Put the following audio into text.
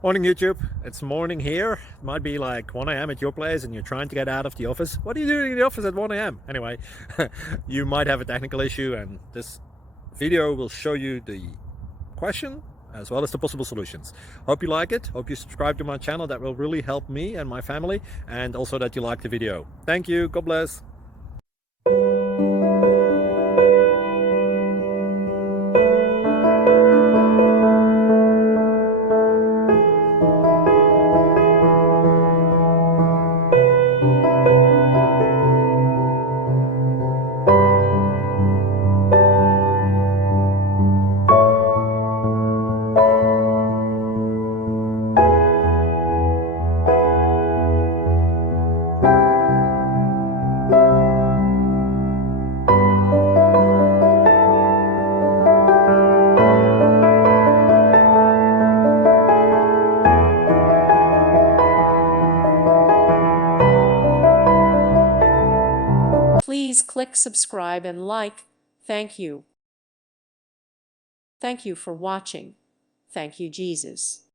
Morning YouTube, it's morning here. It might be like 1 a.m. at your place and you're trying to get out of the office. What are you doing in the office at 1 a.m.? Anyway, you might have a technical issue and this video will show you the question as well as the possible solutions. Hope you like it, hope you subscribe to my channel. That will really help me and my family, and also that you like the video. Thank you, God bless. Please click subscribe and like. Thank you. Thank you for watching. Thank you, Jesus.